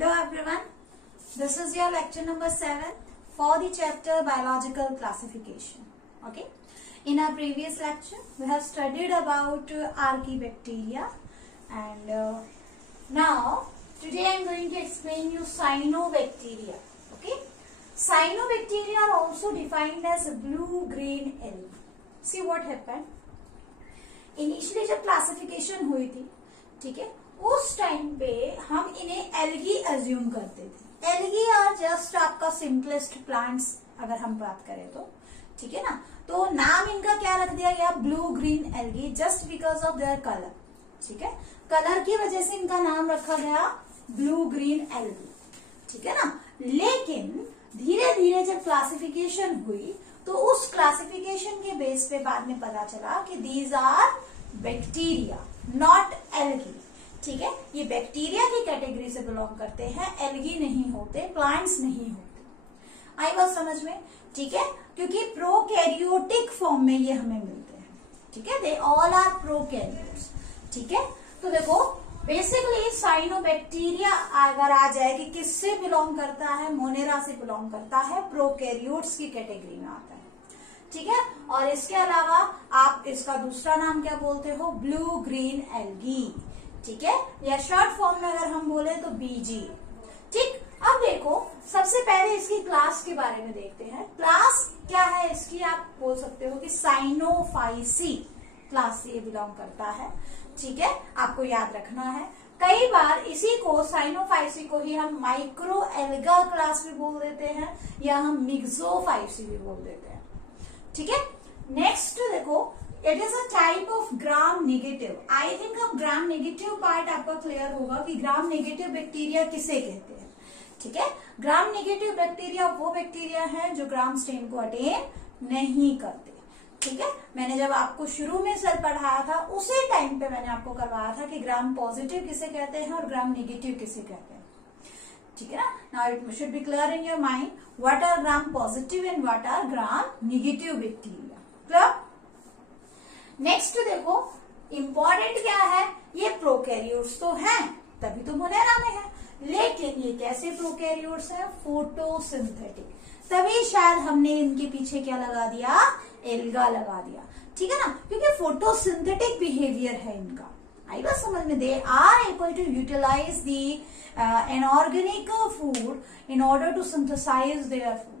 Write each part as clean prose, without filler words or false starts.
Hello everyone, this is your lecture number 7 for the chapter biological classification. Okay, in our previous lecture we have studied about archaebacteria and now today I am going to explain you cyanobacteria. Okay, cyanobacteria are also defined as blue-green algae. See what happened. Initially जब classification हुई थी, ठीक है, उस time पे हम इन्हें algae assume करते थे. एल्गी आर जस्ट आपका सिंपलेस्ट प्लांट्स अगर हम बात करें तो, ठीक है ना. तो नाम इनका क्या रख दिया गया, blue green algae, just because of their colour. ठीक है, कलर की वजह से इनका नाम रखा गया ब्लू ग्रीन एल्गी. ठीक है ना. लेकिन धीरे धीरे जब क्लासिफिकेशन हुई तो उस क्लासिफिकेशन के बेस पे बाद में पता चला कि these are bacteria not algae. ठीक है, ये बैक्टीरिया की कैटेगरी से बिलोंग करते हैं, एल्गी नहीं होते, प्लांट्स नहीं होते. आई बात समझ में. ठीक है, क्योंकि प्रोकैरियोटिक फॉर्म में ये हमें मिलते हैं. ठीक है, दे ऑल आर प्रोकैरियोट्स. ठीक है, तो देखो बेसिकली साइनोबैक्टीरिया अगर आ जाए कि किससे बिलोंग करता है, मोनेरा से बिलोंग करता है, प्रोकैरियोट्स की कैटेगरी में आता है. ठीक है, और इसके अलावा आप इसका दूसरा नाम क्या बोलते हो, ब्लू ग्रीन एल्गी. ठीक है, या शॉर्ट फॉर्म में अगर हम बोले तो बीजी. ठीक, अब देखो सबसे पहले इसकी क्लास के बारे में देखते हैं. क्लास क्या है इसकी, आप बोल सकते हो कि साइनोफाइसी क्लास से ये बिलोंग करता है. ठीक है, आपको याद रखना है. कई बार इसी को साइनोफाइसी को ही हम माइक्रो एल्गा क्लास भी बोल देते हैं या हम मिक्सोफाइसी भी बोल देते हैं. ठीक है, नेक्स्ट देखो, it is a type of gram negative. I think अब ग्राम नेगेटिव पार्ट आपका क्लियर होगा कि ग्राम नेगेटिव बैक्टीरिया किसे कहते हैं. ठीक है, ग्राम नेगेटिव बैक्टीरिया वो बैक्टीरिया है जो ग्राम स्टेन को अटेन नहीं करते. ठीक है, मैंने जब आपको शुरू में सेल पढ़ाया था उसी टाइम पे मैंने आपको करवाया था कि ग्राम पॉजिटिव किसे कहते हैं और ग्राम नेगेटिव किसे कहते हैं. ठीक है ना. Now it should be clear in your mind what are gram positive and what are gram negative bacteria. Clear. Next देखो, इंपॉर्टेंट क्या है, ये प्रोकैरियोट्स तो हैं, तभी तो मोनेरा में है. लेकिन ये कैसे प्रोकैरियोट्स हैं, फोटोसिंथेटिक. तभी शायद हमने इनके पीछे क्या लगा दिया, एल्गा लगा दिया. ठीक है ना, क्योंकि फोटोसिंथेटिक बिहेवियर है इनका. आई बात समझ में. They are able to utilize the inorganic food in order to synthesize their food.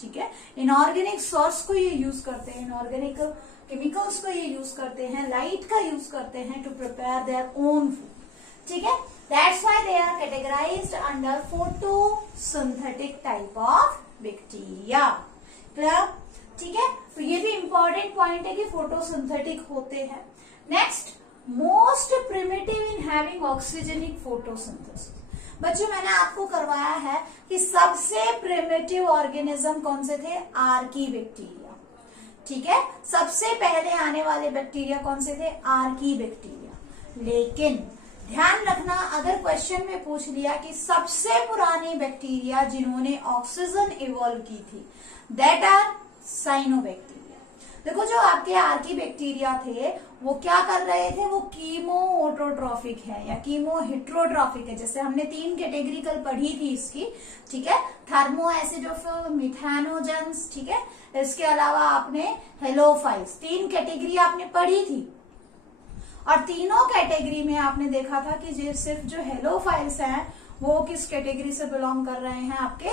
ठीक है, इनऑर्गेनिक सोर्स को ये यूज करते हैं, इनऑर्गेनिक केमिकल्स को ये यूज करते हैं, लाइट का यूज करते हैं to prepare their own food. ठीक है, that's why they are categorized under photosynthetic type of bacteria. Clear. ठीक है, तो ये भी इंपॉर्टेंट पॉइंट है कि फोटोसिंथेटिक होते हैं. Next, most primitive in having oxygenic photosynthesis. बच्चों मैंने आपको करवाया है कि सबसे प्रिमिटिव ऑर्गेनिज्म कौन से थे, आर्कीबैक्टीरिया. ठीक है, सबसे पहले आने वाले बैक्टीरिया कौन से थे, आर्कीबैक्टीरिया. लेकिन ध्यान रखना, अगर क्वेश्चन में पूछ लिया कि सबसे पुरानी बैक्टीरिया जिन्होंने ऑक्सीजन इवॉल्व की थी, दैट आर साइनोबैक्टीरिया. देखो जो आपके आर्कीबैक्टीरिया थे वो क्या कर रहे थे, वो कीमो ऑटोट्रॉफिक है या कीमो हिट्रोट्रॉफिक है. जैसे हमने 3 कैटेगरी कल पढ़ी थी इसकी. ठीक है, थर्मो एसिडोफिल, मिथेनोजेंस. ठीक है, इसके अलावा आपने हेलोफाइल्स, 3 कैटेगरी आपने पढ़ी थी. और तीनों कैटेगरी में आपने देखा था कि जो सिर्फ जो हेलोफाइल्स हैं वो किस कैटेगरी से बिलोंग कर रहे हैं, आपके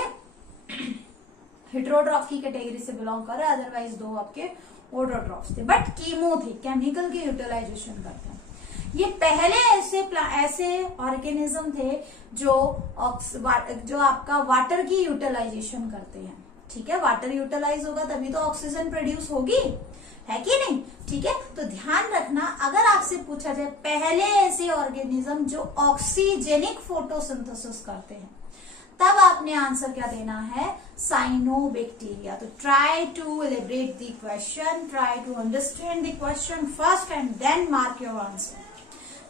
हिट्रोट्रॉफ की कैटेगरी से बिलोंग कर रहे हैं. अदरवाइज 2 आपके ऑटोट्रॉफ्स थे, बट कीमो थे, केमिकल की यूटिलाइजेशन करते हैं. ये पहले ऐसे ऑर्गेनिज्म थे जो आपका वाटर की यूटिलाइजेशन करते हैं. ठीक है, वाटर यूटिलाइज होगा तभी तो ऑक्सीजन प्रोड्यूस होगी, है कि नहीं. ठीक है, तो ध्यान रखना, अगर आपसे पूछा जाए पहले ऐसे ऑर्गेनिज्म जो ऑक्सीजेनिक फोटोसिंथेसिस करते हैं, तब आपने आंसर क्या देना है, साइनोबैक्टीरिया. तो try to elaborate the question, try to understand the question first and then mark your answer.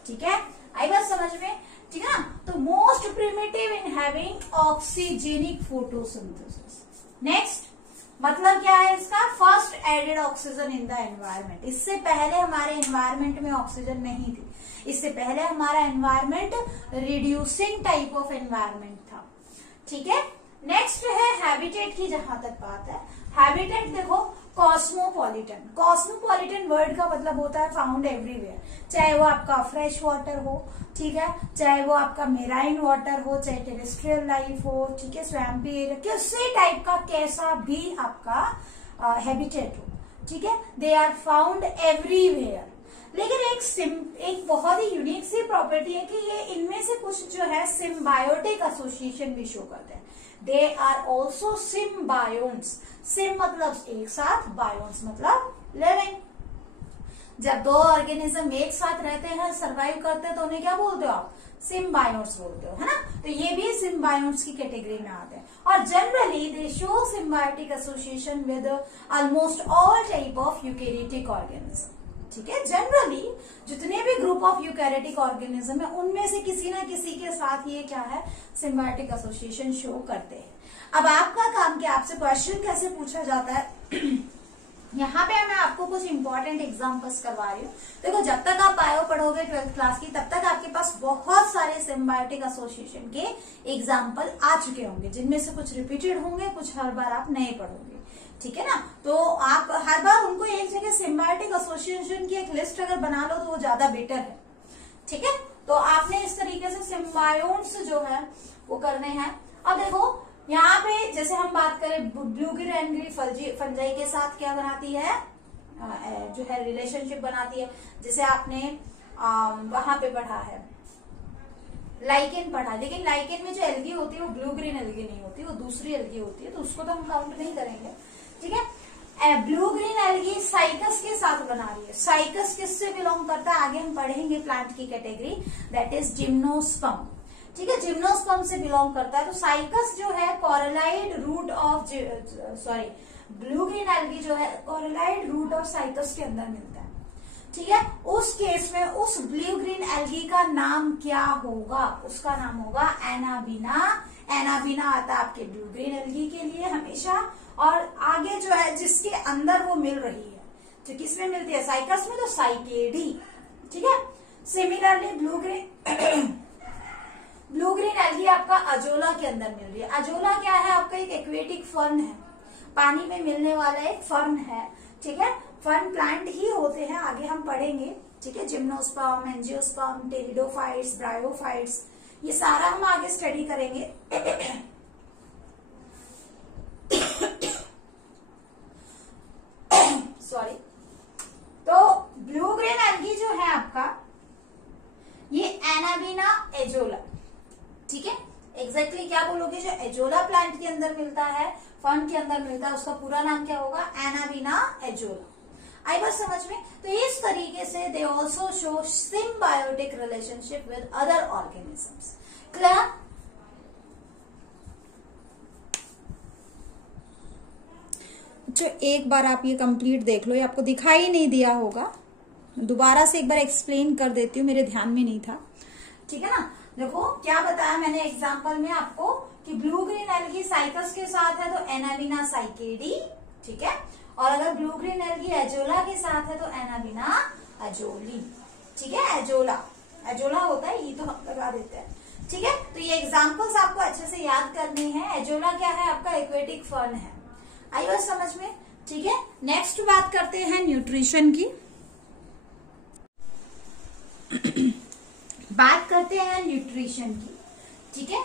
ठीक है, आई बात समझ में. ठीक है ना. तो most primitive in having oxygenic photosynthesis. Next, मतलब क्या है इसका, first added oxygen in the environment. इससे पहले हमारे एनवायरमेंट में ऑक्सीजन नहीं थी, इससे पहले हमारा environment reducing type of environment था। ठीक है, नेक्स्ट है हैबिटेट की। जहां तक बात है हैबिटेट, देखो कॉस्मोपॉलिटन। कॉस्मोपॉलिटन वर्ड का मतलब होता है फाउंड एवरीवेयर, चाहे वो आपका फ्रेश वाटर हो, ठीक है, चाहे वो आपका मेराइन वाटर हो, चाहे टेरेस्ट्रियल लाइफ हो, ठीक है, स्वैम्पी एरिया, किसी टाइप का कैसा भी आपका हैबिटेट हो, ठीक है, दे आर फाउंड एवरीवेयर। लेकिन एक बहुत ही यूनिक सी प्रॉपर्टी है कि ये इनमें से कुछ जो है सिम्बायोटिक एसोसिएशन भी शो करते हैं। They are also symbionts. Sym मतलब एक साथ, बायोन्स मतलब लिविंग। जब दो ऑर्गेनिज्म एक साथ रहते हैं, सर्वाइव करते हैं, तो उन्हें क्या बोलते हो आप, सिम्बायोन्स बोलते हो, है ना। तो ये भी सिम्बायोन्स की कैटेगरी में आते हैं। और generally they show symbiotic association with almost all type of eukaryotic organism. ठीक है, जनरली जितने भी ग्रुप ऑफ यूकैरियोटिक ऑर्गेनिज्म है उनमें से किसी ना किसी के साथ ये क्या है, सिम्बायोटिक एसोसिएशन शो करते हैं। अब आपका काम क्या, आपसे क्वेश्चन कैसे पूछा जाता है यहाँ पे मैं आपको कुछ इंपॉर्टेंट एग्जांपल्स करवा रही हूँ। देखो, जब तक आप बायो पढ़ोगे 12th क्लास की, तब तक आपके पास बहुत सारे सिम्बायोटिक एसोसिएशन के एग्जांपल आ चुके होंगे, जिनमें से कुछ रिपीटेड होंगे, कुछ हर बार आप नए पढ़ोगे। ठीक है ना, तो आप हर बार उनको एक जगह सिम्बायोटिक एसोसिएशन की एक लिस्ट अगर बना लो तो वो ज्यादा बेटर है। ठीक है, तो आपने इस तरीके से सिम्बायोन्स जो है वो करने हैं। अब देखो यहाँ पे जैसे हम बात करें ब्लूगिर एंग्री फंजाई के साथ क्या बनाती है, जो है रिलेशनशिप बनाती है। जैसे आपने वहां पे पढ़ा है लाइकेन पढ़ा, लेकिन लाइकेन में जो एल्गी होती है वो ब्लू ग्रीन एल्गी नहीं होती, वो दूसरी एल्गी होती है, तो उसको तो हम काउंट नहीं करेंगे। ठीक है, ब्लू ग्रीन एल्गी साइकस के साथ बना रही है। साइकस किससे बिलोंग करता है, आगे हम पढ़ेंगे प्लांट की कैटेगरी, दैट इज जिम्नोस्पर्म। ठीक है, जिम्नोस्पर्म से बिलोंग करता है। तो साइकस जो है coralloid root of blue green algae जो है कॉरेलाइड रूट ऑफ साइकस के अंदर मिलता है। ठीक है, उस केस में उस ब्लू ग्रीन एल्गी का नाम क्या होगा, उसका नाम होगा एनाबीना। एनाबीना आता है आपके ब्लू ग्रीन एल्गी के लिए हमेशा। और आगे जो है जिसके अंदर वो मिल रही है, जो किसमें मिलती है, साइकस में, तो साइकेडी। ठीक है, सिमिलरली ब्लू ग्रीन एल्गी आपका अजोला के अंदर मिल रही है। अजोला क्या है, आपका एक एक्वेटिक फर्न है, पानी में मिलने वाला एक फर्न है। ठीक है, फर्न प्लांट ही होते हैं, आगे हम पढ़ेंगे। ठीक है, जिम्नोस्पर्म, एंजियोस्पर्म, टेरिडोफाइट्स, ब्रायोफाइट्स, ये सारा हम आगे स्टडी करेंगे। सॉरी। तो ब्लू ग्रीन एल्गी जो है आपका, ये एनाबीना एजोला। ठीक है, एग्जैक्टली क्या बोलोगे, जो एजोला प्लांट के अंदर मिलता है, फर्न के अंदर मिलता है, उसका पूरा नाम क्या होगा, एनाबीना एजोला। आई बात समझ में। तो इस तरीके से they also show symbiotic relationship with other organisms. Clear. जो एक बार आप ये कंप्लीट देख लो, ये आपको दिखाई नहीं दिया होगा, दोबारा से एक बार एक्सप्लेन कर देती हूँ, मेरे ध्यान में नहीं था। ठीक है ना, देखो क्या बताया मैंने एग्जांपल में आपको कि ब्लू ग्रीन एल्गी साइकस के साथ है तो एनाबीना साइकेडी। ठीक है, और अगर ब्लू ग्रीन एल्गी एजोला के साथ है तो एनाबीना एजोली। ठीक है, एजोला एजोला होता है, ये तो हम लगा देते हैं। ठीक है, तो ये एग्जांपल्स आपको अच्छे से याद करने हैं। एजोला क्या है, आपका एक्वेटिक फर्न है। आई बात समझ में। ठीक है, नेक्स्ट बात करते हैं न्यूट्रिशन की। बात करते हैं न्यूट्रिशन की। ठीक है,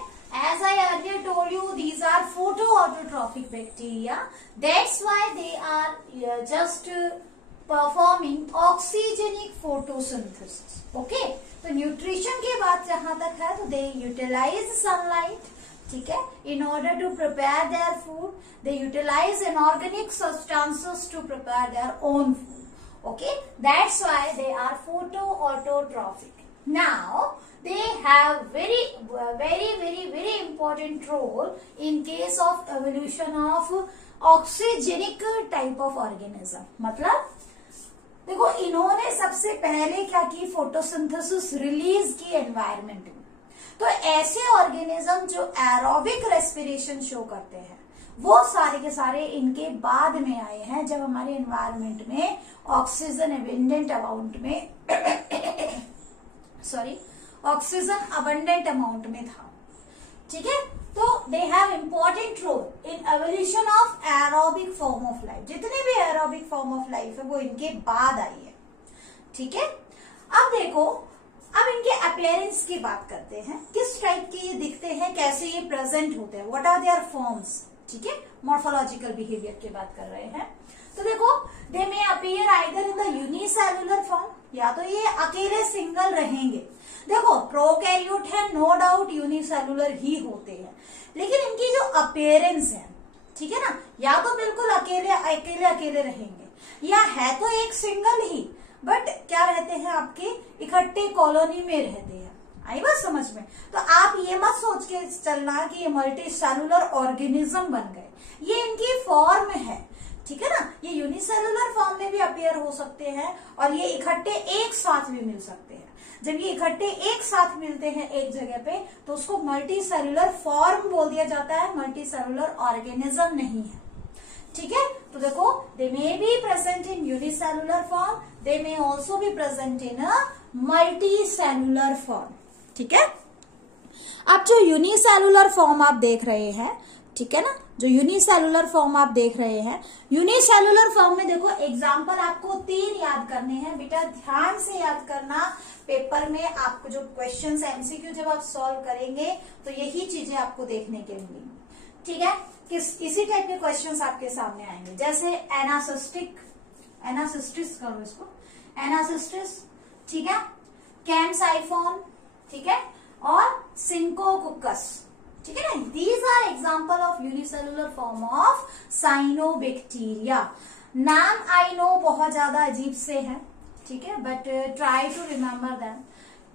as I earlier told you, these are photoautotrophic bacteria, that's why they are just performing oxygenic photosynthesis. Okay, तो न्यूट्रिशन की बात जहां तक है, तो दे यूटिलाइज सनलाइट, ठीक है, in order to prepare their food. They utilize inorganic substances to prepare their own food. Okay, that's why they are photoautotrophic. Now they have very important role in case of evolution of oxygenic type of organism. मतलब देखो, इन्होंने सबसे पहले क्या की, photosynthesis release की environment में। तो ऐसे ऑर्गेनिज्म जो एरोबिक रेस्पिरेशन शो करते हैं वो सारे के सारे इनके बाद में आए हैं, जब हमारे एनवायरमेंट में ऑक्सीजन अबंडेंट अमाउंट में ऑक्सीजन अबंडेंट अमाउंट में था। ठीक है, तो they have important role in evolution of aerobic form of life. जितने भी एरोबिक फॉर्म ऑफ लाइफ है वो इनके बाद आई है। ठीक है, अब देखो, अब इनके अपीयरेंस की बात करते हैं, किस टाइप के ये दिखते हैं, कैसे ये प्रेजेंट होते हैं, व्हाट आर देयर फॉर्म्स। ठीक है, मॉर्फोलॉजिकल बिहेवियर की बात कर रहे हैं। तो देखो, they may appear either in the unicellular form, या तो ये अकेले सिंगल रहेंगे। देखो, प्रोकैरियोट है, नो डाउट यूनिसेलुलर ही होते हैं, लेकिन इनकी जो अपीयरेंस है, ठीक है ना, या तो बिल्कुल अकेले रहेंगे, या है तो एक सिंगल ही, बट क्या रहते हैं, आपके इकट्ठे कॉलोनी में रहते हैं। आई बात समझ में? तो आप ये मत सोच के चलना कि ये मल्टी सेलुलर ऑर्गेनिज्म बन गए, ये इनकी फॉर्म है। ठीक है ना, ये यूनिसेलुलर फॉर्म में भी अपीयर हो सकते हैं और ये इकट्ठे एक साथ भी मिल सकते हैं। जब ये इकट्ठे एक साथ मिलते हैं एक जगह पे, तो उसको मल्टी सेलुलर फॉर्म बोल दिया जाता है, मल्टी सेलुलर ऑर्गेनिज्म नहीं है। ठीक है, तो देखो, they may be present in unicellular form, they may also be present in a multicellular form. ठीक है, अब जो यूनिसेलुलर फॉर्म आप देख रहे हैं, ठीक है ना, जो यूनिसेलुलर फॉर्म आप देख रहे हैं, यूनिसेलुलर फॉर्म में देखो एग्जांपल आपको 3 याद करने हैं। बेटा ध्यान से याद करना, पेपर में आपको जो क्वेश्चंस एमसीक्यू जब आप सॉल्व करेंगे तो यही चीजें आपको देखने के लिए। ठीक है, इसी टाइप के क्वेश्चंस आपके सामने आएंगे, जैसे एनासिस्टिस करो इसको, एनासिस्टिस, ठीक है, कैम्साइफोन, ठीक है, और सिंकोकुकस। ठीक है ना, these are example of unicellular form of cyanobacteria. नाम आई नो बहुत ज्यादा अजीब से है, ठीक है, but try to remember them.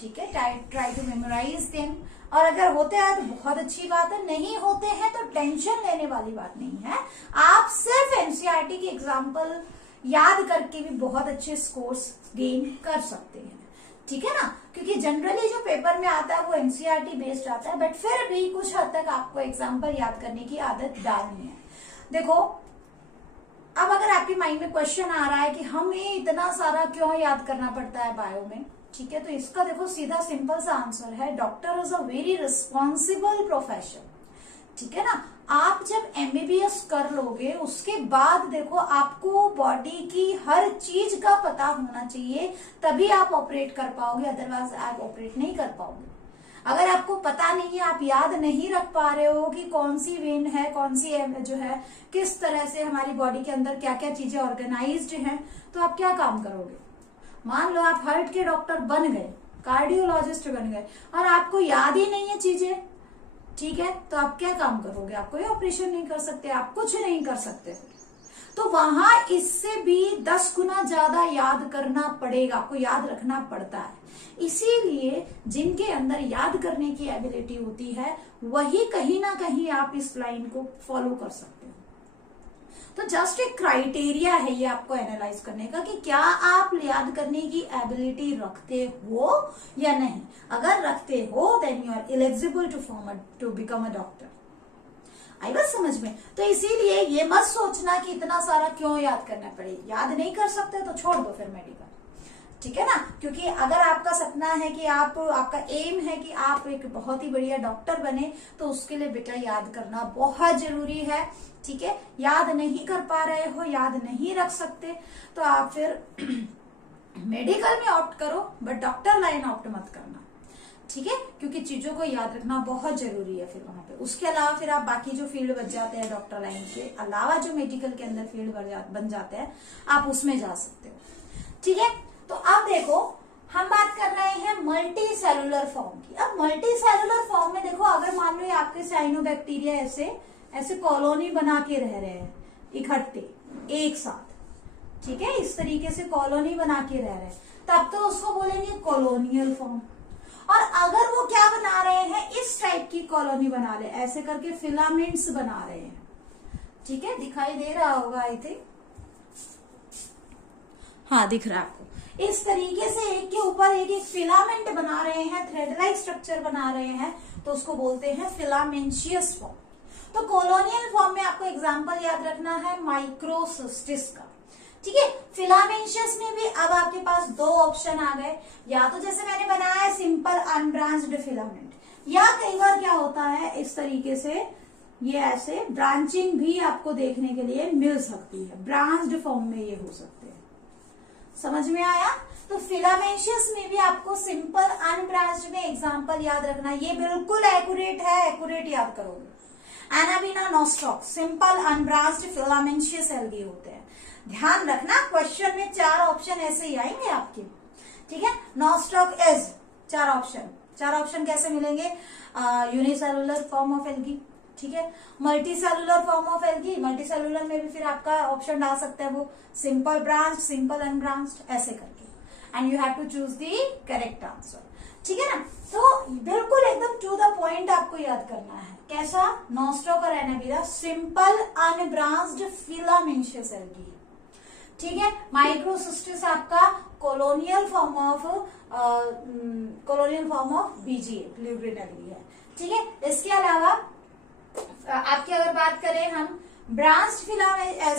ठीक है, ट्राई टू मेमोराइज देम, और अगर होते हैं तो बहुत अच्छी बात है, नहीं होते हैं तो टेंशन लेने वाली बात नहीं है। आप सिर्फ एनसीईआरटी की एग्जाम्पल याद करके भी बहुत अच्छे स्कोर्स गेन कर सकते हैं। ठीक है ना, क्योंकि जनरली जो पेपर में आता है वो एनसीईआरटी बेस्ड आता है, बट फिर भी कुछ हद तक आपको एग्जाम्पल याद करने की आदत डालनी है। देखो, अब अगर आपके माइंड में क्वेश्चन आ रहा है कि हमें इतना सारा क्यों याद करना पड़ता है बायो में, ठीक है, तो इसका देखो सीधा सिंपल सा आंसर है, doctor is a very responsible profession. ठीक है ना, आप जब एमबीबीएस कर लोगे उसके बाद देखो आपको बॉडी की हर चीज का पता होना चाहिए, तभी आप ऑपरेट कर पाओगे, अदरवाइज आप ऑपरेट नहीं कर पाओगे। अगर आपको पता नहीं है, आप याद नहीं रख पा रहे हो कि कौन सी वेन है, कौन सी जो है, किस तरह से हमारी बॉडी के अंदर क्या क्या चीजें ऑर्गेनाइज्ड हैं, तो आप क्या काम करोगे। मान लो आप हार्ट के डॉक्टर बन गए, कार्डियोलॉजिस्ट बन गए, और आपको याद ही नहीं है चीजें, ठीक है, तो आप क्या काम करोगे, आप कोई ऑपरेशन नहीं कर सकते, आप कुछ नहीं कर सकते। तो वहां इससे भी 10 गुना ज्यादा याद करना पड़ेगा, आपको याद रखना पड़ता है। इसीलिए जिनके अंदर याद करने की एबिलिटी होती है वही कहीं ना कहीं आप इस लाइन को फॉलो कर सकते हो। तो जस्ट एक क्राइटेरिया है ये आपको एनालाइज करने का कि क्या आप याद करने की एबिलिटी रखते हो या नहीं। अगर रखते हो then you are eligible to become a doctor. आई बात समझ में? तो इसीलिए ये मत सोचना कि इतना सारा क्यों याद करना पड़े, याद नहीं कर सकते तो छोड़ दो फिर मेडिकल, ठीक है ना। क्योंकि अगर आपका सपना है कि आपका एम है कि आप एक बहुत ही बढ़िया डॉक्टर बने, तो उसके लिए बेटा याद करना बहुत जरूरी है, ठीक है। याद नहीं कर पा रहे हो, याद नहीं रख सकते, तो आप फिर मेडिकल में ऑप्ट करो, बट डॉक्टर लाइन ऑप्ट मत करना, ठीक है, क्योंकि चीजों को याद रखना बहुत जरूरी है फिर वहां पे। उसके अलावा फिर आप बाकी जो फील्ड बच जाते हैं डॉक्टर लाइन के अलावा, जो मेडिकल के अंदर फील्ड बन जाते हैं, आप उसमें जा सकते हो, ठीक है। तो अब देखो हम बात कर रहे हैं मल्टी सेलुलर फॉर्म की। अब मल्टी सेलुलर फॉर्म में देखो, अगर मान लो आपके साइनोबैक्टीरिया ऐसे कॉलोनी बना के रह रहे हैं इकट्ठे एक साथ, ठीक है, इस तरीके से कॉलोनी बना के रह रहे हैं, तब तो उसको बोलेंगे कॉलोनियल फॉर्म। और अगर वो क्या बना रहे हैं, इस टाइप की कॉलोनी बना रहे हैं, ऐसे करके फिलामेंट्स बना रहे हैं, ठीक है, दिखाई दे रहा होगा आई थिंक, हाँ दिख रहा है आपको। इस तरीके से एक के ऊपर एक फिलामेंट बना रहे हैं, थ्रेड लाइक स्ट्रक्चर बना रहे हैं, तो उसको बोलते हैं फिलामेंशियस फॉर्म। तो कॉलोनियल फॉर्म में आपको एग्जांपल याद रखना है माइक्रोसिस्टिस का, ठीक है। फिलामेंशियस में भी अब आपके पास दो ऑप्शन आ गए, या तो जैसे मैंने बनाया है सिंपल अनब्रांच्ड फिलामेंट, या कई बार क्या होता है इस तरीके से ये ऐसे ब्रांचिंग भी आपको देखने के लिए मिल सकती है, ब्रांच्ड फॉर्म में ये हो सकते हैं। समझ में आया? तो फिलामेंशियस में भी आपको सिंपल अनब्रांच्ड में एग्जांपल याद रखना, ये बिल्कुल एक्यूरेट है, एक्यूरेट याद करोगे। Anabaena, Nostoc simple unbranched filamentous algae होते हैं। ध्यान रखना क्वेश्चन में 4 ऑप्शन ऐसे ही आएंगे आपके, ठीक है। नोस्टॉक इज 4 ऑप्शन, 4 ऑप्शन कैसे मिलेंगे? यूनिसेलुलर फॉर्म ऑफ एल्गी, ठीक है। Multi cellular form of algae, multi cellular में भी फिर आपका ऑप्शन डाल सकते हैं वो सिंपल ब्रांच, सिंपल अनब्रांच्ड, ऐसे करके, and you have to choose the correct answer, ठीक है ना। तो बिल्कुल एकदम टू द पॉइंट आपको याद करना है। कैसा? नोस्टॉक और anabaena simple unbranched filamentous algae, ठीक है। माइक्रोसिस्टिस आपका colonial form of BGA, blue green algae है, ठीक है। इसके अलावा आपकी अगर बात करें हम ब्रांच्ड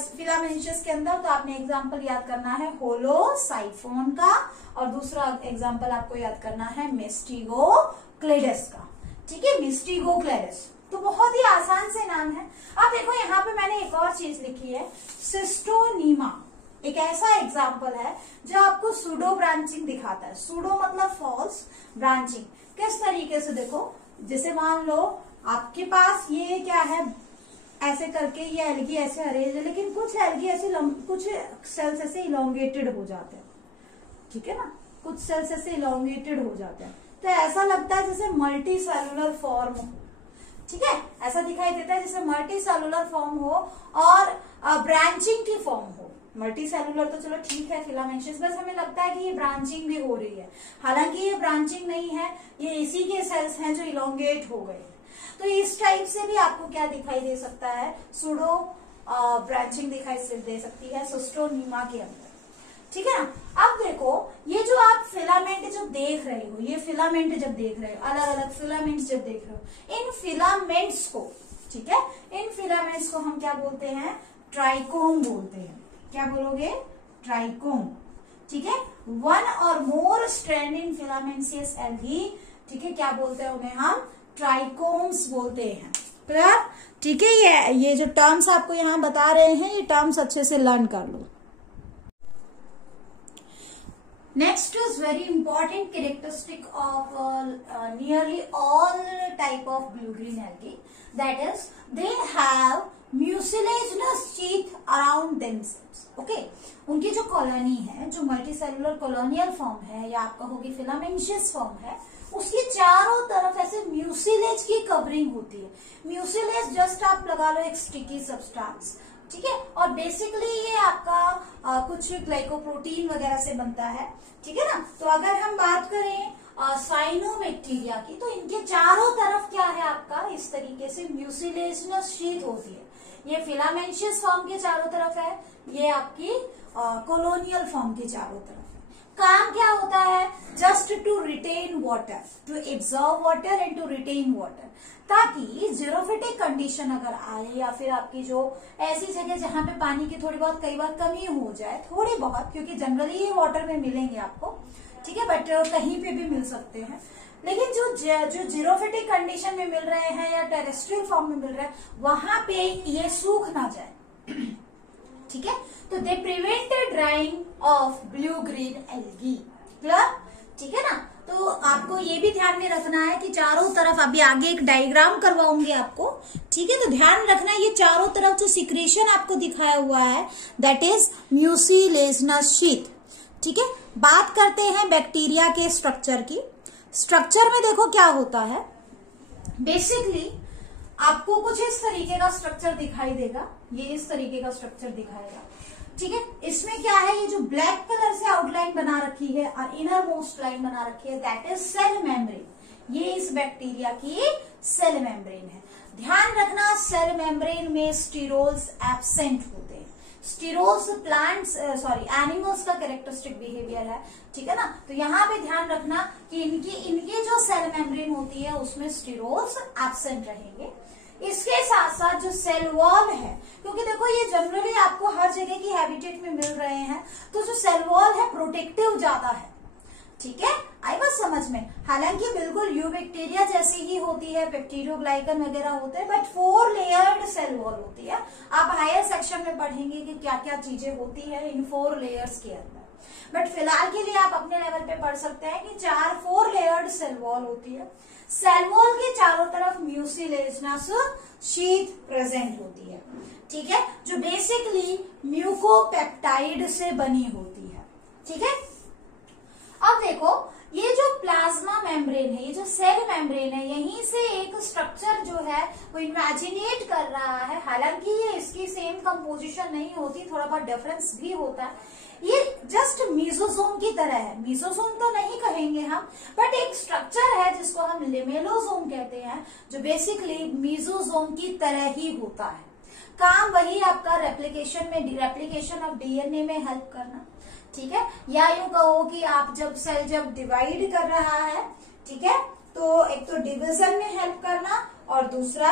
फिलामेंशियस के अंदर, तो आपने एग्जांपल याद करना है होलोसाइफोन का, और दूसरा एग्जांपल आपको याद करना है मेस्टिगोक्लेडस का, ठीक है। मेस्टिगोक्लेडस तो बहुत ही आसान से नाम है। अब देखो यहाँ पे मैंने एक और चीज लिखी है, सिस्टोनीमा, एक ऐसा एग्जाम्पल है जो आपको सूडो ब्रांचिंग दिखाता है। सूडो मतलब फॉल्स, ब्रांचिंग किस तरीके से? देखो जैसे मान लो आपके पास ये क्या है, ऐसे करके ये एल्गी ऐसे अरेंज है, लेकिन कुछ एल्गी ऐसे, कुछ सेल्स ऐसे इलोंगेटेड हो जाते हैं, ठीक है ना, कुछ सेल्स ऐसे इलोंगेटेड हो जाते हैं, तो ऐसा लगता है जैसे मल्टी सेलुलर फॉर्म हो, ठीक है। ऐसा दिखाई देता है जैसे मल्टी सेलुलर फॉर्म हो और ब्रांचिंग की फॉर्म हो। मल्टी सेलुलर तो चलो ठीक है फिलामेंशियस, बस हमें लगता है कि ये ब्रांचिंग भी हो रही है, हालांकि ये ब्रांचिंग नहीं है, ये इसी के सेल्स हैं जो इलोंगेट हो गए। तो इस टाइप से भी आपको क्या दिखाई दे सकता है? सूडो ब्रांचिंग दिखाई दे सकती है सिस्टोनीमा के अंदर, ठीक है ना। अब देखो ये जो आप फिलामेंट जब देख रहे हो, ये फिलामेंट जब देख रहे हो, अलग अलग फिलामेंट्स जब देख रहे हो, इन फिलामेंट्स को, ठीक है, इन फिलामेंट्स को हम क्या बोलते हैं? ट्राइकोम बोलते हैं। क्या बोलोगे? ट्राइकोम, ठीक है। 1 और मोर स्ट्रैंड इन फिलामेंशियस एल्गी, ठीक है, क्या बोलते हैं उन्हें? हम ट्राइकोम्स बोलते हैं। क्लियर? ठीक है। ये जो टर्म्स आपको यहाँ बता रहे हैं, ये टर्म्स अच्छे से लर्न कर लो। Next is very important characteristic of nearly all type of blue green algae, that is they have mucilaginous sheath around themselves. Okay, उनकी जो कॉलोनी है, जो मल्टीसेलुलर कॉलोनियल फॉर्म है, या आप कहोगे फिलामेंशियस फॉर्म है, उसकी चारों तरफ ऐसे म्यूसिलेज की कवरिंग होती है। म्यूसिलेज जस्ट आप लगा लो एक स्टिकी सब्सटेंस, ठीक है, और बेसिकली ये आपका कुछ ग्लाइकोप्रोटीन वगैरह से बनता है, ठीक है ना। तो अगर हम बात करें साइनोबैक्टीरिया की, तो इनके चारों तरफ क्या है आपका, इस तरीके से म्यूसिलेजिनस शीथ होती है। ये फिलामेंशियस फॉर्म के चारों तरफ है, ये आपकी कॉलोनियल फॉर्म के चारों तरफ है। काम क्या होता है? Just to retain water, to absorb water and to retain water, ताकि जीरोफिटिक कंडीशन अगर आए, या फिर आपकी जो ऐसी जगह जहां पे पानी की थोड़ी बहुत कई बार कमी हो जाए, थोड़ी बहुत, क्योंकि जनरली ये वाटर में मिलेंगे आपको, ठीक है, बट कहीं पे भी मिल सकते हैं, लेकिन जो जीरोफिटिक कंडीशन में मिल रहे हैं या टेरेस्ट्रियल फॉर्म में मिल रहे हैं, वहां पे ये सूख ना जाए, ठीक है। तो they prevent drying of blue green algae. Clear? ठीक है ना। तो आपको ये भी ध्यान में रखना है कि चारों तरफ, अभी आगे एक डायग्राम करवाऊंगी आपको, ठीक है, तो ध्यान रखना ये चारों तरफ जो सिक्रेशन आपको दिखाया हुआ है, दैट इज म्यूसिलेजिनस शीथ, ठीक है। बात करते हैं बैक्टीरिया के स्ट्रक्चर की। स्ट्रक्चर में देखो क्या होता है, बेसिकली आपको कुछ इस तरीके का स्ट्रक्चर दिखाई देगा, ये इस तरीके का स्ट्रक्चर दिखाएगा, ठीक है। इसमें क्या है, ये जो ब्लैक कलर से आउटलाइन बना रखी है और इनर मोस्ट लाइन बना रखी है, दैट इज सेल मेम्ब्रेन। ये इस बैक्टीरिया की सेल मेम्ब्रेन है। ध्यान रखना सेल मेम्ब्रेन में स्टीरोल्स एब्सेंट होते हैं। स्टीरोल्स प्लांट्स एनिमल्स का कैरेक्टरिस्टिक बिहेवियर है, ठीक है ना। तो यहाँ पे ध्यान रखना कि इनकी जो सेल मेम्ब्रेन होती है उसमें स्टीरोल्स एब्सेंट रहेंगे। इसके साथ साथ जो सेल वॉल है, क्योंकि देखो ये जनरली आपको हर जगह की हैबिटेट में मिल रहे हैं, तो जो सेल वॉल है प्रोटेक्टिव ज्यादा है। ठीक है, आई बात समझ में। हालांकि बिल्कुल यूबैक्टीरिया जैसी ही होती है, पेप्टिडोग्लाइकन वगैरह होते हैं, बट 4 लेयर्ड सेल वॉल होती है। आप हायर सेक्शन में पढ़ेंगे कि क्या क्या चीजें होती है इन 4 लेयर्स के अंदर, बट फिलहाल के लिए आप अपने लेवल पे पढ़ सकते हैं कि 4 लेयर्ड सेल वॉल होती है। सेल वॉल के चारों तरफ म्यूसिलेजिनस शीथ प्रेजेंट होती है। ठीक है, जो बेसिकली म्यूकोपेप्टाइड से बनी होती है। ठीक है, अब देखो ये जो प्लाज्मा मेम्ब्रेन है, ये जो सेल मेम्ब्रेन है, यहीं से एक स्ट्रक्चर जो है वो इमेजिनेट कर रहा है। हालांकि ये इसकी सेम कंपोजिशन नहीं होती, थोड़ा बहुत डिफरेंस भी होता है। ये जस्ट मीजोसोम की तरह है, मीजोसोम तो नहीं कहेंगे हम, बट एक स्ट्रक्चर है जिसको हम लिमेलोसोम कहते हैं, जो बेसिकली मीजोसोम की तरह ही होता है। काम वही आपका रेप्लिकेशन ऑफ डीएनए में हेल्प करना। ठीक है, या यूं कहो कि आप सेल जब डिवाइड कर रहा है, ठीक है, तो एक तो डिवीजन में हेल्प करना, और दूसरा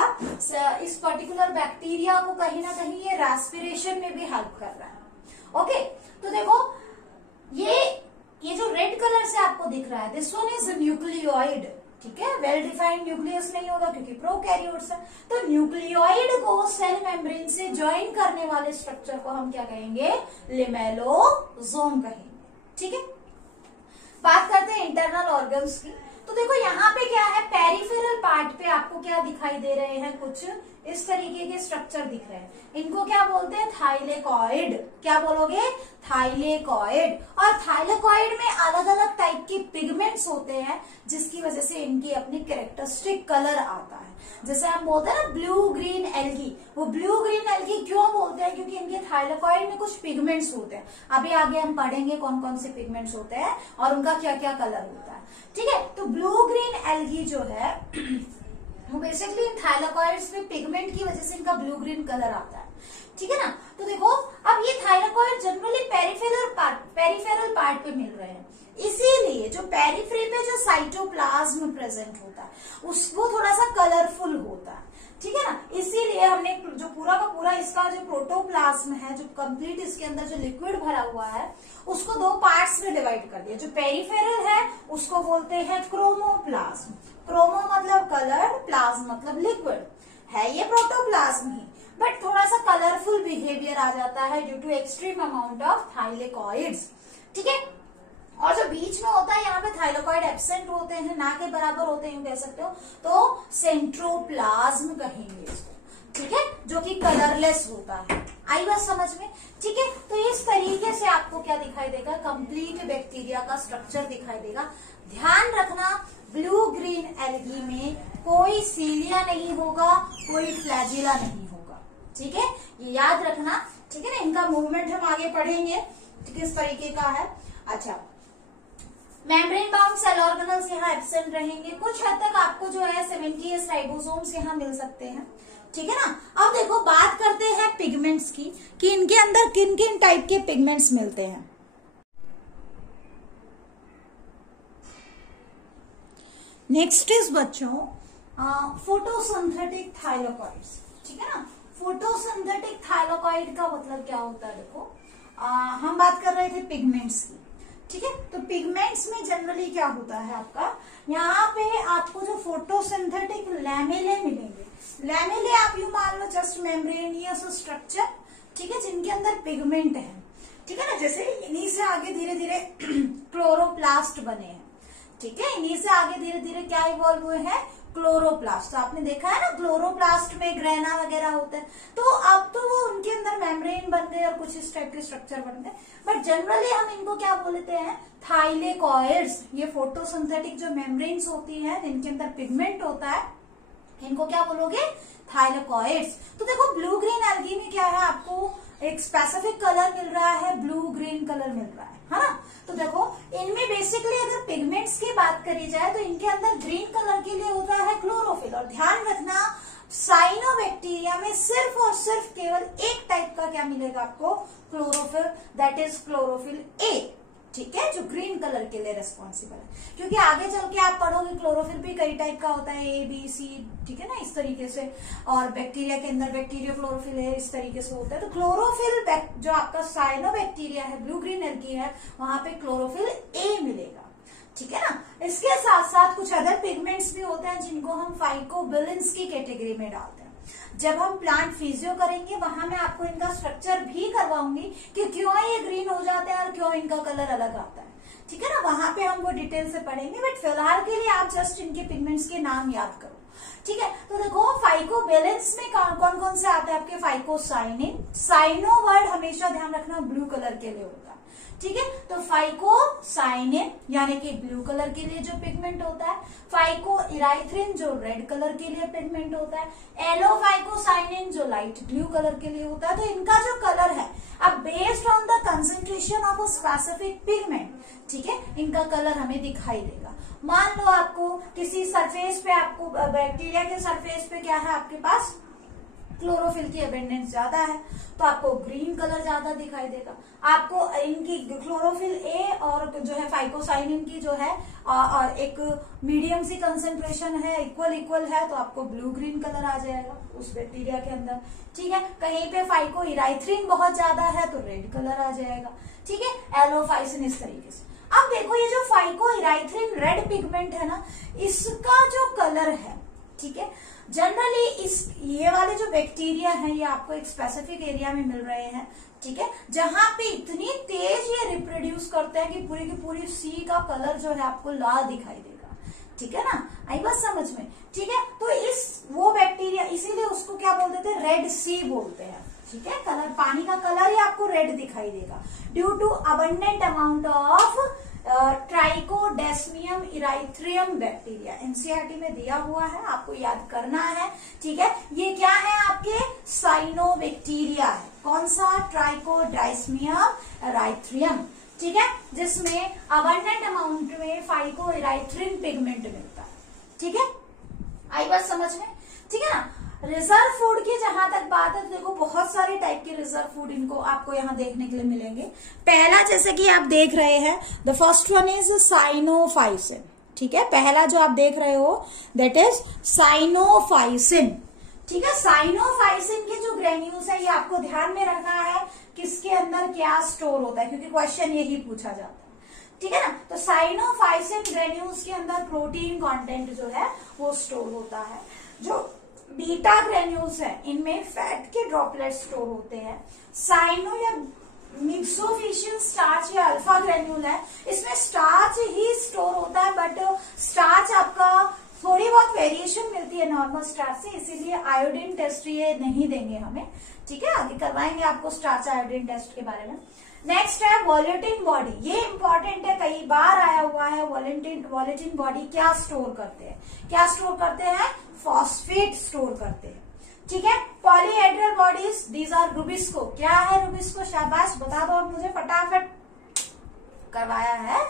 इस पर्टिकुलर बैक्टीरिया को कहीं ना कहीं ये रेस्पिरेशन में भी हेल्प कर रहा है। ओके, तो देखो ये जो रेड कलर से आपको दिख रहा है, दिस वन इज न्यूक्लियोइड। ठीक है, वेल डिफाइंड न्यूक्लियस नहीं होगा क्योंकि प्रोकैरियोट्स है, तो न्यूक्लियोइड को सेल मेम्ब्रेन से ज्वाइन करने वाले स्ट्रक्चर को हम क्या कहेंगे, लिमेलोसोम कहेंगे। ठीक है, बात करते हैं इंटरनल ऑर्गन्स की। तो देखो यहाँ पे क्या है, पेरिफेरल पार्ट पे आपको क्या दिखाई दे रहे हैं, कुछ इस तरीके के स्ट्रक्चर दिख रहे हैं। इनको क्या बोलते हैं, थाइलेकॉइड। क्या बोलोगे, थाइलेकॉइड। और थाइलेकॉइड में अलग अलग टाइप के पिगमेंट्स होते हैं, जिसकी वजह से इनकी अपनी कैरेक्टरिस्टिक कलर आता है। जैसे हम बोलते हैं ना ब्लू ग्रीन एल्गी, वो ब्लू ग्रीन एल्गी क्यों बोलते हैं, क्योंकि इनके थाइलेकॉइड में कुछ पिगमेंट्स होते हैं। अभी आगे हम पढ़ेंगे कौन कौन से पिगमेंट्स होते हैं और उनका क्या क्या कलर होता है। ठीक है, तो ब्लू ग्रीन एल्गी जो है वो बेसिकली थाइलेकॉइड्स में पिगमेंट की वजह से इनका ब्लू ग्रीन कलर आता है। ठीक है ना, तो देखो अब ये थाइलेकॉइड जनरली पेरिफेरल पार्ट पे मिल रहे हैं, इसीलिए जो पेरिफेरी पे जो साइटोप्लाज्म प्रेजेंट होता है वो थोड़ा सा कलरफुल होता है। ठीक है ना, इसीलिए हमने जो पूरा का पूरा इसका जो प्रोटोप्लाज्म है, जो कंप्लीट इसके अंदर जो लिक्विड भरा हुआ है, उसको 2 पार्ट्स में डिवाइड कर दिया। जो पेरिफेरल है उसको बोलते हैं क्रोमोप्लाज्म। क्रोमो मतलब कलर, प्लाज्म मतलब लिक्विड, है ये प्रोटोप्लाज्म ही, बट थोड़ा सा कलरफुल बिहेवियर आ जाता है due to extreme amount of thylakoids. ठीक है, और जो बीच में होता है यहाँ पे थाइलेकॉइड एब्सेंट होते हैं, ना के बराबर होते हैं कह सकते हो, तो सेंट्रोप्लाज्म कहेंगे इसको। ठीक है, जो कि कलरलेस होता है। आई बात समझ में। ठीक है, तो इस तरीके से आपको क्या दिखाई देगा, कंप्लीट बैक्टीरिया का स्ट्रक्चर दिखाई देगा। ध्यान रखना, ब्लू ग्रीन एल्गी में कोई सीलिया नहीं होगा, कोई फ्लैजिला नहीं होगा। ठीक है, ये याद रखना। ठीक है ना, इनका मूवमेंट हम आगे पढ़ेंगे किस तरीके का है। अच्छा, मेम्ब्रेन बाउंड सेल ऑर्गेनल्स यहाँ एब्सेंट रहेंगे। कुछ हद तक आपको जो है 70s राइबोसोम्स यहाँ मिल सकते हैं। ठीक है ना, अब देखो बात करते हैं पिगमेंट्स की, कि इनके अंदर किन किन टाइप के पिगमेंट्स मिलते हैं। नेक्स्ट इज बच्चों फोटोसिंथेटिक थाइलेकॉइड्स। ठीक है ना, फोटोसिंथेटिक थाइलेकॉइड का मतलब क्या होता है, देखो हम बात कर रहे थे पिगमेंट्स की। ठीक है, तो पिगमेंट्स में जनरली क्या होता है आपका, यहाँ पे आपको जो फोटोसिंथेटिक लैमेले मिलेंगे। लैमेले आप यू मान लो जस्ट मेम्ब्रेनियस स्ट्रक्चर, ठीक है, जिनके अंदर पिगमेंट है। ठीक है ना, जैसे इन्हीं से आगे धीरे धीरे क्लोरोप्लास्ट बने हैं। ठीक है, इन्हीं से आगे धीरे धीरे क्या इवॉल्व हुए हैं, क्लोरोप्लास्ट। तो आपने देखा है ना, क्लोरोप्लास्ट में ग्रेना वगैरह होता है, तो अब तो वो उनके अंदर मेम्ब्रेन बन गए और कुछ इस टाइप के स्ट्रक्चर बन गए, बट जनरली हम इनको क्या बोलते हैं, थाइलेकॉइड्स। ये फोटोसिंथेटिक जो मेम्ब्रेन्स होती है जिनके अंदर पिगमेंट होता है, इनको क्या बोलोगे, थाइलेकॉइड्स। तो देखो ब्लू ग्रीन एल्गी में क्या है, आपको एक स्पेसिफिक कलर मिल रहा है, ब्लू ग्रीन कलर मिल रहा है ना। तो देखो इनमें बेसिकली अगर पिगमेंट्स की बात करी जाए तो इनके अंदर ग्रीन कलर के लिए होता है क्लोरोफिल। और ध्यान रखना, साइनोबैक्टीरिया में सिर्फ और सिर्फ केवल एक टाइप का क्या मिलेगा आपको, chlorophyll, that is chlorophyll A. ठीक है, जो ग्रीन कलर के लिए रेस्पॉन्सिबल है। क्योंकि आगे चल के आप पढ़ोगे क्लोरोफिल भी कई टाइप का होता है, ए बी सी, ठीक है ना, इस तरीके से। और बैक्टीरिया के अंदर बैक्टीरिया क्लोरोफिल है, इस तरीके से होता है। तो क्लोरोफिल जो आपका साइनोबैक्टीरिया है, ब्लू ग्रीन एल्गी है, वहां पे क्लोरोफिल ए मिलेगा, ठीक है ना। इसके साथ साथ कुछ अदर पिगमेंट्स भी होते हैं जिनको हम फाइकोबिलेंस की कैटेगरी में डालते हैं। जब हम प्लांट फिजियो करेंगे वहां मैं आपको इनका स्ट्रक्चर भी करवाऊंगी कि क्यों ये ग्रीन हो जाते हैं और क्यों इनका कलर अलग आता है, ठीक है ना। वहां पे हम वो डिटेल से पढ़ेंगे, बट फिलहाल के लिए आप जस्ट इनके पिगमेंट्स के नाम याद करो, ठीक है। तो देखो फाइकोबिलेंस में कौन कौन से आते हैं आपके, फाइकोसाइनिन। साइनो वर्ड हमेशा ध्यान रखना ब्लू कलर के लिए होता है, ठीक है। तो फाइकोसाइनिन यानी कि ब्लू कलर के लिए जो पिगमेंट होता है, फाइकोइराइथ्रिन जो रेड कलर के लिए पिगमेंट होता है, एलोफाइकोसाइनिन जो लाइट ब्लू कलर के लिए होता है। तो इनका जो कलर है, अब based on the concentration of a specific pigment, ठीक है, इनका कलर हमें दिखाई देगा। मान लो आपको किसी सरफेस पे, आपको बैक्टीरिया के सरफेस पे क्या है आपके पास, क्लोरोफिल की एबेंडेंस ज्यादा है, तो आपको ग्रीन कलर ज्यादा दिखाई देगा। आपको इनकी क्लोरोफिल ए और जो है फाइकोसाइनिन की जो है और एक मीडियम सी कंसेंट्रेशन है, इक्वल है, तो आपको ब्लू ग्रीन कलर आ जाएगा उस बैक्टीरिया के अंदर, ठीक है। कहीं पे फाइकोइराइथ्रिन बहुत ज्यादा है तो रेड कलर आ जाएगा, ठीक है, एलोफाइसिन, इस तरीके से। अब देखो ये जो फाइकोइराइथ्रिन रेड पिगमेंट है ना, इसका जो कलर है, ठीक है, जनरली ये वाले जो बैक्टीरिया हैं ये आपको एक स्पेसिफिक एरिया में मिल रहे हैं, ठीक है, जहां पे इतनी तेज ये रिप्रोड्यूस करते हैं कि पूरी की पूरी सी का कलर जो है आपको लाल दिखाई देगा, ठीक है ना। आई बात समझ में, ठीक है। तो वो बैक्टीरिया, इसीलिए उसको क्या बोलते थे, रेड सी बोलते हैं, ठीक है। कलर, पानी का कलर ही आपको रेड दिखाई देगा due to abundant amount of Trichodesmium erythraeum bacteria. NCERT में दिया हुआ है, आपको याद करना है, ठीक है। ये क्या है आपके, साइनोबैक्टीरिया है। कौन सा, ट्राइकोडेस्मियम इराइथ्रियम, ठीक है, जिसमें अबंडेंट अमाउंट में फाइकोइराइथ्रिन पिगमेंट मिलता है, ठीक है। आई बात समझ में, ठीक है ना। रिजर्व फूड की जहां तक बात है, तो देखो बहुत सारे टाइप के रिजर्व फूड इनको आपको यहाँ देखने के लिए मिलेंगे। पहला जैसे कि आप देख रहे हैं, the first one is cyanophycin, ठीक है। पहला जो आप देख रहे हो दैट इज साइनोफाइसिन, ठीक है। साइनोफाइसिन के जो ग्रेन्यूल्स है ये आपको ध्यान में रखना है, किसके अंदर क्या स्टोर होता है, क्योंकि क्वेश्चन यही पूछा जाता है, ठीक है ना। तो साइनोफाइसिन ग्रेन्यूल्स के अंदर प्रोटीन कंटेंट जो है वो स्टोर होता है। जो बीटा ग्रेन्यूल्स है इनमें फैट के ड्रॉपलेट्स स्टोर होते हैं। साइनो या मिक्सोफिशियल स्टार्च या अल्फा ग्रेन्यूल है, इसमें स्टार्च ही स्टोर होता है, बट स्टार्च आपका थोड़ी बहुत वेरिएशन मिलती है नॉर्मल स्टार्च से, इसीलिए आयोडीन टेस्ट ये नहीं देंगे हमें, ठीक है। आगे करवाएंगे आपको स्टार्च आयोडीन टेस्ट के बारे में। नेक्स्ट है वॉलेटिन बॉडी, ये इंपॉर्टेंट है, कई बार आया हुआ है। वॉलेटिन बॉडी क्या स्टोर करते हैं, क्या स्टोर करते हैं, फॉस्फेट स्टोर करते हैं, ठीक है। Polyhedral bodies, these are rubisco, क्या है रुबिस्को, शाबाश बता दो आप मुझे, फटाफट करवाया है,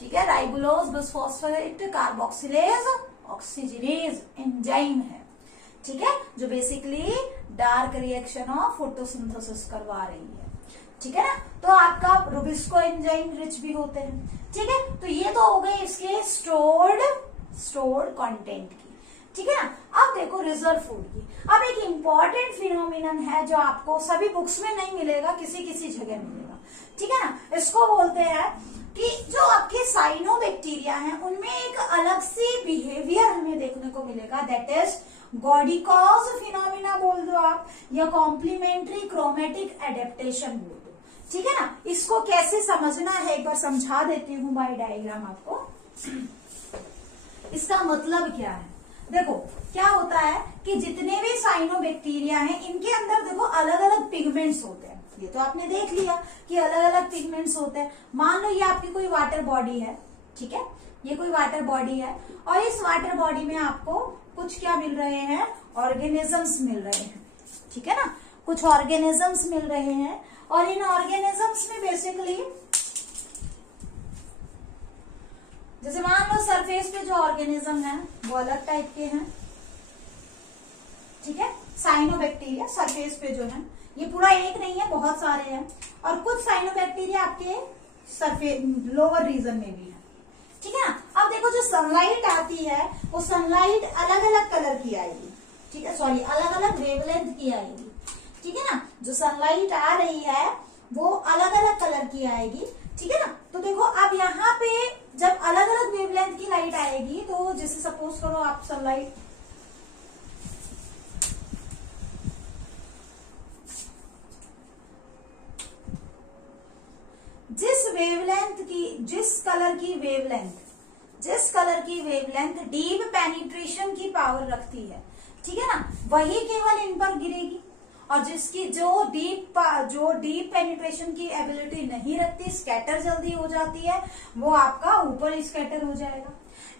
ठीक है। राइबोलोज, बिसफॉस्फेट, कार्बोक्सिलेज, ऑक्सीजनेज एंजाइम है, ठीक है, जो basically dark reaction of photosynthesis करवा रही है, ठीक है ना। तो आपका रुबिस्को एंजाइम रिच भी होते हैं, ठीक है। तो ये तो हो गए इसके स्टोर्ड कंटेंट की, ठीक है ना। अब देखो रिजर्व फूड की। अब एक इंपॉर्टेंट फिनोमिनन है जो आपको सभी बुक्स में नहीं मिलेगा, किसी किसी जगह मिलेगा, ठीक है ना। इसको बोलते हैं कि जो आपके साइनोबैक्टीरिया हैं उनमें एक अलग सी बिहेवियर हमें देखने को मिलेगा, दैट इज गॉडिकॉज फिनोमिना बोल दो आप, या कॉम्प्लीमेंट्री क्रोमेटिक एडेप्टेशन बोल दो, ठीक है ना। इसको कैसे समझना है एक बार समझा देती हूँ बाय डायग्राम आपको। इसका मतलब क्या है, देखो क्या होता है कि जितने भी साइनोबैक्टीरिया हैं इनके अंदर देखो अलग अलग पिगमेंट्स होते हैं। ये तो आपने देख लिया कि अलग अलग पिगमेंट्स होते हैं। मान लो ये आपकी कोई वाटर बॉडी है, ठीक है, ये कोई वाटर बॉडी है, और इस वाटर बॉडी में आपको कुछ क्या मिल रहे हैं, ऑर्गेनिजम्स मिल रहे हैं, ठीक है ना। कुछ ऑर्गेनिजम्स मिल रहे हैं, और इन ऑर्गेनिजम्स में बेसिकली जैसे मान लो सरफेस पे जो ऑर्गेनिज्म है वो अलग टाइप के हैं, ठीक है। साइनोबैक्टीरिया सरफेस पे जो है ये पूरा एक नहीं है, बहुत सारे हैं, और कुछ साइनोबैक्टीरिया आपके सरफेस लोअर रीजन में भी है, ठीक है ना। अब देखो जो सनलाइट आती है वो सनलाइट अलग अलग कलर की आएगी, ठीक है, सॉरी अलग अलग वेवलेंथ की आएगी, ठीक है ना। जो सनलाइट आ रही है वो अलग अलग कलर की आएगी, ठीक है ना। तो देखो अब यहाँ पे जब अलग अलग वेवलेंथ की लाइट आएगी तो जैसे सपोज करो आप सनलाइट जिस कलर की वेवलेंथ डीप पेनिट्रेशन की पावर रखती है, ठीक है ना, वही केवल इन पर गिरेगी। और जिसकी जो डीप पेनिट्रेशन की एबिलिटी नहीं रखती, स्कैटर जल्दी हो जाती है, वो आपका ऊपर स्कैटर हो जाएगा।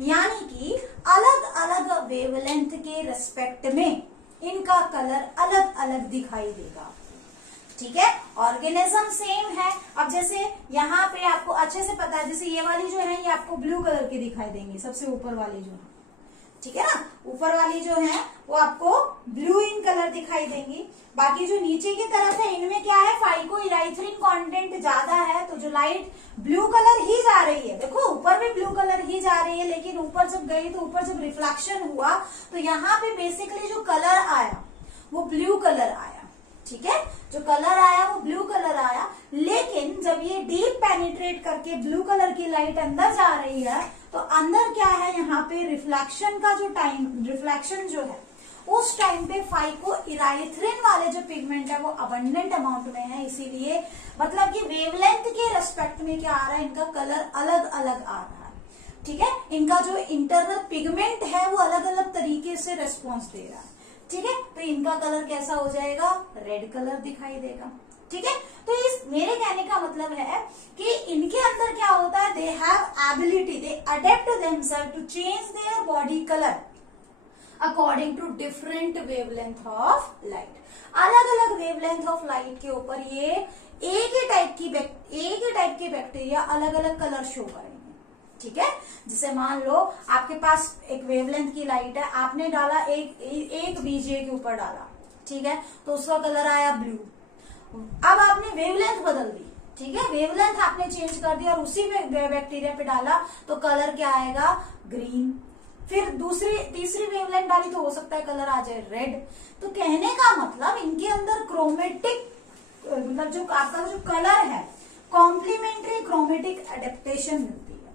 यानी कि अलग अलग वेवलेंथ के रेस्पेक्ट में इनका कलर अलग अलग दिखाई देगा, ठीक है। ऑर्गेनिज्म सेम है। अब जैसे यहाँ पे आपको अच्छे से पता है, जैसे ये वाली जो है ये आपको ब्लू कलर की दिखाई देंगी, सबसे ऊपर वाली जो है, ठीक है ना, ऊपर वाली जो है वो आपको ब्लू इन कलर दिखाई देंगी। बाकी जो नीचे की तरफ है इनमें क्या है, फाइको इराइथ्रिन कंटेंट ज्यादा है, तो जो लाइट ब्लू कलर ही जा रही है, देखो ऊपर भी ब्लू कलर ही जा रही है, लेकिन ऊपर जब गई तो ऊपर जब रिफ्लेक्शन हुआ तो यहाँ पे बेसिकली जो कलर आया वो ब्लू कलर आया, ठीक है, जो कलर आया वो ब्लू कलर आया। लेकिन जब ये डीप पेनिट्रेट करके ब्लू कलर की लाइट अंदर जा रही है तो अंदर क्या है, यहाँ पे रिफ्लेक्शन का जो टाइम, रिफ्लेक्शन जो है उस टाइम पे फाइको इराइथ्रिन वाले जो पिगमेंट है वो अबंडेंट अमाउंट में है, इसीलिए मतलब कि वेवलेंथ के रेस्पेक्ट में क्या आ रहा है, इनका कलर अलग अलग आ रहा है, ठीक है। इनका जो इंटरनल पिगमेंट है वो अलग अलग तरीके से रेस्पॉन्स दे रहा है, ठीक है। तो इनका कलर कैसा हो जाएगा, रेड कलर दिखाई देगा, ठीक है। तो इस मेरे कहने का मतलब है कि इनके अंदर क्या होता है, they have ability, they adapt themselves to change their body colour according to different wavelength of light. अलग अलग वेवलेंथ ऑफ लाइट के ऊपर ये एक ही टाइप की बैक्टीरिया अलग अलग कलर शो करेंगे, ठीक है। जैसे मान लो आपके पास एक वेवलेंथ की लाइट है, आपने डाला एक बीजे के ऊपर डाला, ठीक है, तो उसका कलर आया ब्लू। अब आपने वेवलेंथ बदल दी, ठीक है, वेवलेंथ आपने चेंज कर दिया और उसी बैक्टीरिया पे डाला तो कलर क्या आएगा, ग्रीन। फिर तीसरी वेवलेंथ डाली तो हो सकता है कलर आ जाए रेड। तो कहने का मतलब इनके अंदर क्रोमेटिक मतलब जो आपका जो कलर है कॉम्प्लीमेंट्री क्रोमेटिक एडेप्टेशन मिलती है,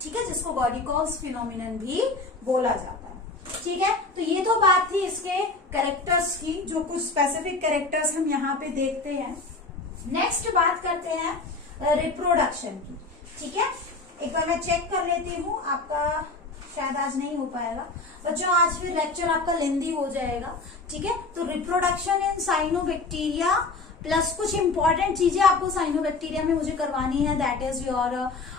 ठीक है, जिसको गॉडिकॉल्स फिनोमिनन भी बोला जाता है, ठीक है। तो ये तो बात थी इसके कैरेक्टर्स की, जो कुछ स्पेसिफिक कैरेक्टर्स हम यहाँ पे देखते हैं। नेक्स्ट बात करते हैं रिप्रोडक्शन की, ठीक है। एक बार मैं चेक कर लेती हूँ, आपका शायद आज नहीं हो पाएगा बच्चों, आज फिर लेक्चर आपका लेंदी हो जाएगा, ठीक है। तो रिप्रोडक्शन इन साइनोबैक्टीरिया प्लस कुछ इंपॉर्टेंट चीजें आपको साइनोबैक्टीरिया में मुझे करवानी है, that is your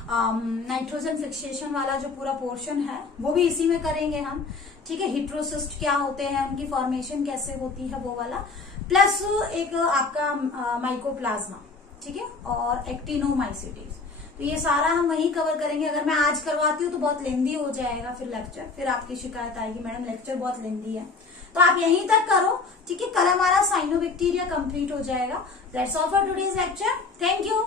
nitrogen fixation वाला जो पूरा पोर्शन है वो भी इसी में करेंगे हम, ठीक है। हिट्रोसिस्ट क्या होते हैं, उनकी फॉर्मेशन कैसे होती है वो वाला, प्लस एक आपका माइकोप्लाज्मा, ठीक है, और एक्टिनोमाइसिटीज। तो ये सारा हम वहीं कवर करेंगे। अगर मैं आज करवाती हूँ तो बहुत लेंदी हो जाएगा फिर लेक्चर, फिर आपकी शिकायत आएगी मैडम लेक्चर बहुत लेंदी है, तो आप यहीं तक करो, ठीक है। कल हमारा साइनोबैक्टीरिया कंप्लीट हो जाएगा। That's all for today's lecture. Thank you.